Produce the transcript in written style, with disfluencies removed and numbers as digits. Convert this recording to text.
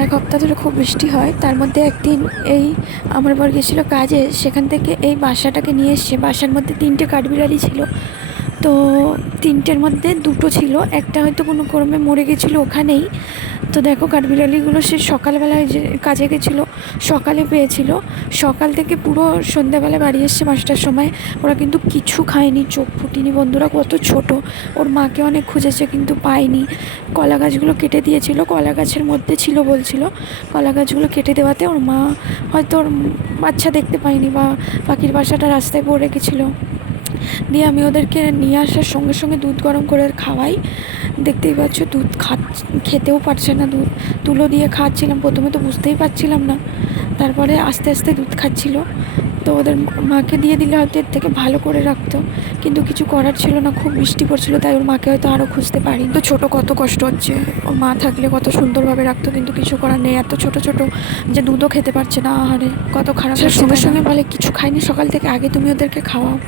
এক সপ্তাহ ধরে খুব বৃষ্টি হয়। তার মধ্যে একদিন এই আমার বর গেছিলো কাজে, সেখান থেকে এই বাসাটাকে নিয়ে এসছে। বাসার মধ্যে 3টে কাঠবিড়ালি ছিল। তো 3টের মধ্যে 2টো ছিল, একটা হয়তো কোনো ক্রমে মরে গেছিলো ওখানেই। তো দেখো কাঠবিড়ালিগুলো সে সকালবেলায় যে কাজে গেছিলো সকালে পেয়েছিল, সকাল থেকে পুরো সন্ধ্যাবেলা বাড়ি এসছে 5টার সময়। ওরা কিন্তু কিছু খায়নি, চোখ ফুটিনি। বন্ধুরা কত ছোট, ওর মাকে অনেক খুঁজেছে কিন্তু পায়নি। কলা গাছগুলো কেটে দিয়েছিল, কলা গাছের মধ্যে ছিল বলছিল। কলা গাছগুলো কেটে দেওয়াতে ওর মা হয়তো ওর বাচ্চা দেখতে পায়নি, বা পাখির বাসাটা রাস্তায় পড়ে গেছিলো। দিয়ে আমি ওদেরকে নিয়ে আসার সঙ্গে সঙ্গে দুধ গরম করে খাওয়াই। দেখতেই পাচ্ছ দুধ খেতেও পারছে না। দুধ তুলো দিয়ে খাওয়াচ্ছিলাম, প্রথমে তো বুঝতেই পারছিলাম না, তারপরে আস্তে আস্তে দুধ খাচ্ছিল। তো ওদের মাকে দিয়ে দিলে হয়তো এর থেকে ভালো করে রাখতো, কিন্তু কিছু করার ছিল না। খুব বৃষ্টি পড়ছিল, তাই ওর মাকে হয়তো আরও খুঁজতে পারি। তো ছোটো কত কষ্ট হচ্ছে, ওর মা থাকলে কত সুন্দরভাবে রাখতো, কিন্তু কিছু করার নেই। এত ছোট ছোট যে দুধও খেতে পারছে না, আহারে কত খারাপ। সঙ্গে সঙ্গে বলে কিছু খাইনি সকাল থেকে, আগে তুমি ওদেরকে খাওয়াও।